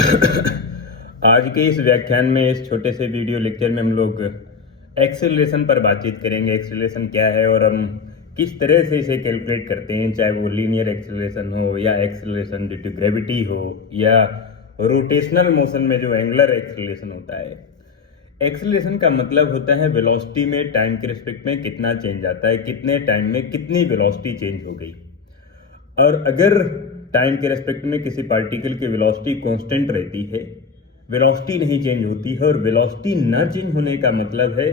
आज के इस व्याख्यान में इस छोटे से वीडियो लेक्चर में हम लोग एक्सेलरेशन पर बातचीत करेंगे। एक्सेलरेशन क्या है और हम किस तरह से इसे कैलकुलेट करते हैं, चाहे वो लीनियर एक्सेलरेशन हो या एक्सेलरेशन ड्यू टू ग्रेविटी हो या रोटेशनल मोशन में जो एंगुलर एक्सेलरेशन होता है। एक्सेलरेशन का मतलब होता है वेलोसिटी में टाइम के रिस्पेक्ट में कितना चेंज आता है, कितने टाइम में कितनी वेलोसिटी चेंज हो गई। और अगर टाइम के रेस्पेक्ट में किसी पार्टिकल की वेलोसिटी कांस्टेंट रहती है, वेलोसिटी नहीं चेंज होती है, और वेलोसिटी ना चेंज होने का मतलब है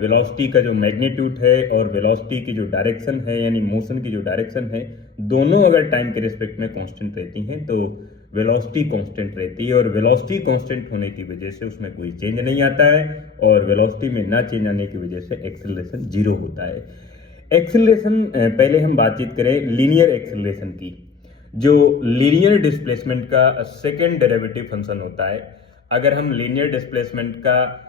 वेलोसिटी का जो मैग्नीट्यूड है और वेलोसिटी की जो डायरेक्शन है, यानी मोशन की जो डायरेक्शन है, दोनों अगर टाइम के रिस्पेक्ट में कांस्टेंट रहती हैं तो वेलोसिटी कांस्टेंट रहती है। और वेलोसिटी कांस्टेंट होने की वजह से उसमें कोई चेंज नहीं आता है, और वेलोसिटी में ना चेंज आने की वजह से एक्सेलरेशन जीरो होता है। एक्सेलरेशन पहले हम बातचीत करें लीनियर एक्सेलरेशन की, जो लीनियर डिस्प्लेसमेंट का सेकेंड डेरिवेटिव फंक्शन होता है। अगर हम लीनियर डिस्प्लेसमेंट का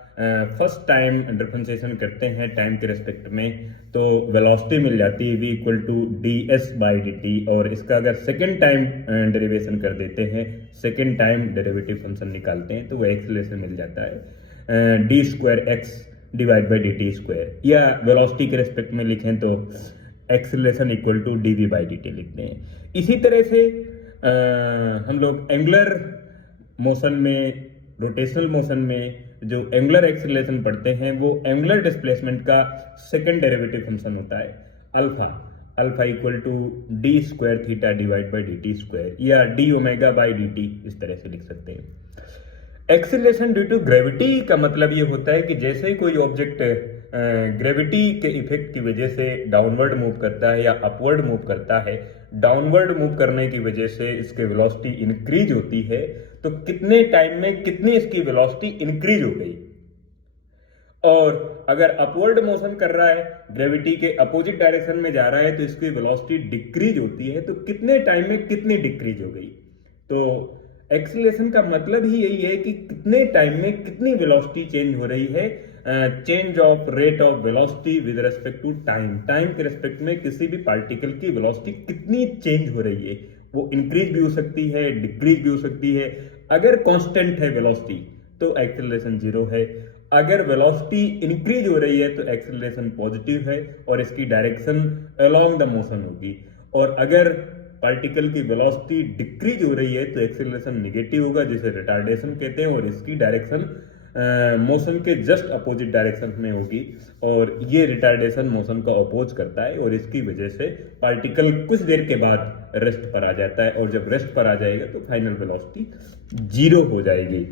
फर्स्ट टाइम डिफरेंशिएशन करते हैं टाइम के रेस्पेक्ट में, तो वेलोसिटी मिल जाती है v equal to d s by d t. और इसका अगर सेकेंड टाइम डेरिवेशन कर देते हैं, सेकेंड टाइम डेरिवेटिव फंक्शन निकालते हैं, तो वो एक्सेलरेशन मिल जाता है d square x divide by d t square, या वेलोसिटी के रेस्पेक्ट में लिखें तो acceleration equal to d v by d t लिखते हैं। इसी तरह से हम लोग एंगुलर मोशन में, रोटेशनल मोशन में जो एंगुलर एक्सेलरेशन पढ़ते हैं, वो एंगुलर डिस्प्लेसमेंट का सेकंड डेरिवेटिव फंक्शन होता है alpha. Alpha equal to d square theta divide by d t square, या d omega by d T, इस तरह से लिख सकते हैं। एक्सेलरेशन ड्यू टू ग्रेविटी का मतलब ये होता है कि जैसे ही कोई ऑब्जेक्ट ग्रेविटी के इफेक्ट की वजह से डाउनवर्ड मूव करता है या अपवर्ड मूव करता है, डाउनवर्ड मूव करने की वजह से इसके वेलोसिटी इंक्रीज होती है, तो कितने टाइम में कितनी इसकी वेलोसिटी इंक्रीज हो गई। और अगर अपवर्ड मोशन कर रहा है, ग्रेविटी के अपोजिट डायरेक्शन में जा रहा है, तो इसकी वेलोसिटी डिक्रीज होती है, तो कितने टाइम में कितनी डिक्रीज हो गई। तो एक्सेलरेशन का मतलब ही यही है कि कितने टाइम में कितनी वेलोसिटी चेंज हो रही है, change of rate of velocity with respect to time. Time के रिस्पेक्ट में किसी भी पार्टिकल की वेलोसिटी कितनी चेंज हो रही है, वो इंक्रीज भी हो सकती है, डिक्रीज भी हो सकती है। अगर कांस्टेंट है वेलोसिटी तो एक्सेलरेशन जीरो है, अगर वेलोसिटी इंक्रीज हो रही है तो एक्सेलरेशन पॉजिटिव है और इसकी डायरेक्शन अलोंग द मोशन होगी। और अगर पार्टिकल की वेलोसिटी डिक्रीज हो रही है तो एक्सेलरेशन नेगेटिव होगा, जिसे रिटार्डेशन कहते हैं, और इसकी डायरेक्शन मोशन के जस्ट अपोजिट डायरेक्शन में होगी। और ये रिटार्डेशन मोशन का अपोज करता है, और इसकी वजह से पार्टिकल कुछ देर के बाद रेस्ट पर आ जाता है, और जब रेस्ट पर आ जाएगा तो फाइनल वेलोसिटी जीरो हो जाएगी।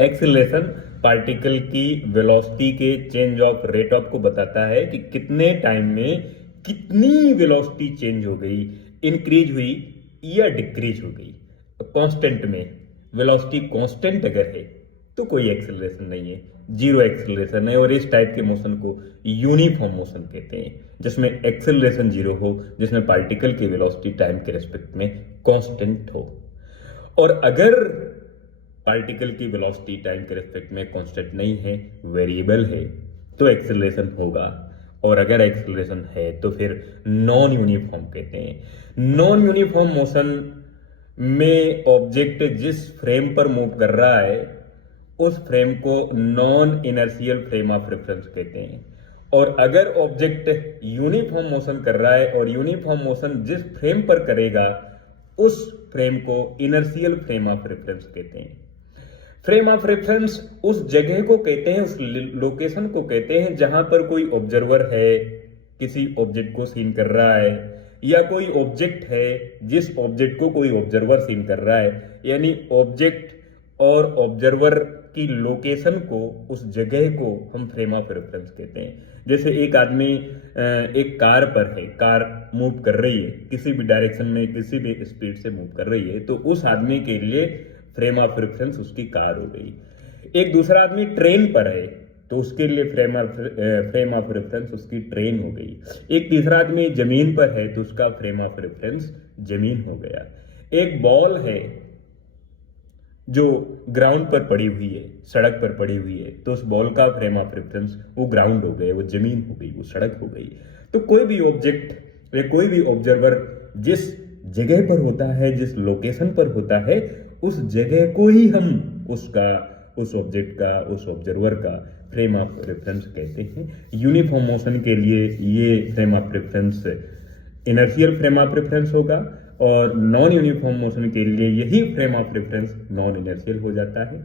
एक्सेलरेशन पार्टिकल की वेलोसिटी के चेंज ऑफ रेट ऑफ को बताता है कि कितने टाइम में कितनी वेलोसिटी चेंज हो गई, इंक्रीज हुई या डिक्रीज हो गई। कांस्टेंट में वेलोसिटी कांस्टेंट अगर है तो कोई एक्सेलरेशन नहीं है, जीरो एक्सेलरेशन है। और इस टाइप के मोशन को यूनिफॉर्म मोशन कहते हैं, जिसमें एक्सेलरेशन जीरो हो, जिसमें पार्टिकल की वेलोसिटी टाइम के रेस्पेक्ट में कांस्टेंट हो। और अगर पार्टिकल की वेलोसिटी टाइम के रेस्पेक्ट में कांस्टेंट नहीं है, वेरिएबल है, तो एक्सेलरेशन होगा। और अगर एक्सेलरेशन है तो फिर नॉन यूनिफॉर्म कहते हैं। नॉन यूनिफॉर्म मोशन में ऑब्जेक्ट जिस फ्रेम पर मूव कर रहा है उस फ्रेम को non inertial frame of reference कहते हैं। और अगर ऑब्जेक्ट यूनिफॉर्म मोशन कर रहा है और यूनिफॉर्म मोशन जिस फ्रेम पर करेगा उस फ्रेम को इनर्शियल फ्रेम ऑफ रेफरेंस कहते हैं। फ्रेम ऑफ रेफरेंस उस जगह को कहते हैं, उस लोकेशन को कहते हैं जहां पर कोई ऑब्जर्वर है, किसी ऑब्जेक्ट को सीन कर रहा है, या कोई ऑब्जेक्ट है जिस ऑब्जेक्ट को कोई ऑब्जर्वर सीन कर रहा है। यानी ऑब्जेक्ट और ऑब्जर्वर की लोकेशन को, उस जगह को हम फ्रेम ऑफ रेफरेंस कहते हैं। जैसे एक आदमी एक कार पर है, कार मूव कर रही है, किसी भी डायरेक्शन में किसी भी स्पीड से मूव कर रही है, तो उस आदमी के लिए फ्रेम ऑफ रेफरेंस उसकी कार हो गई। एक दूसरा आदमी ट्रेन पर है तो उसके लिए फ्रेम ऑफ रेफरेंस उसकी ट्रेन हो गई। एक तीसरा आदमी जमीन पर है तो उसका फ्रेम ऑफ रेफरेंस जमीन हो गया। एक बॉल है जो ग्राउंड पर पड़ी हुई है, सड़क पर पड़ी हुई है, तो उस बॉल का फ्रेम ऑफ रेफरेंस वो ग्राउंड हो गए, वो जमीन हो गई, वो सड़क हो गई। तो कोई भी ऑब्जेक्ट या कोई भी ऑब्जर्वर जिस जगह पर होता है, जिस लोकेशन पर होता है, उस जगह को ही हम उसका, उस ऑब्जेक्ट का, उस ऑब्जर्वर का फ्रेम ऑफ रेफरेंस कहते हैं। यूनिफॉर्म मोशन के लिए ये frame of reference inertial frame of reference होगा, और नॉन यूनिफॉर्म मोशन के लिए यही frame of reference non inertial हो जाता है।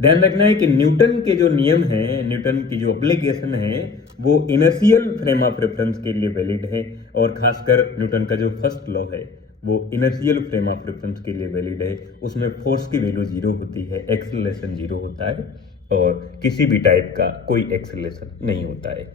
ध्यान रखना है कि न्यूटन के जो नियम हैं, न्यूटन की जो एप्लीकेशन है, वो इनर्शियल फ्रेम ऑफ रेफरेंस के लिए वैलिड है, और खासकर न्यूटन का जो फर्स्ट लॉ है वो इनर्शियल फ्रेम ऑफ रेफरेंस के लिए वैलिड है। उसमें फोर्स की वैल्यू 0 होती है, एक्सेलरेशन 0 होता है, और किसी भी टाइप का कोई एक्सेलरेशन नहीं होता है।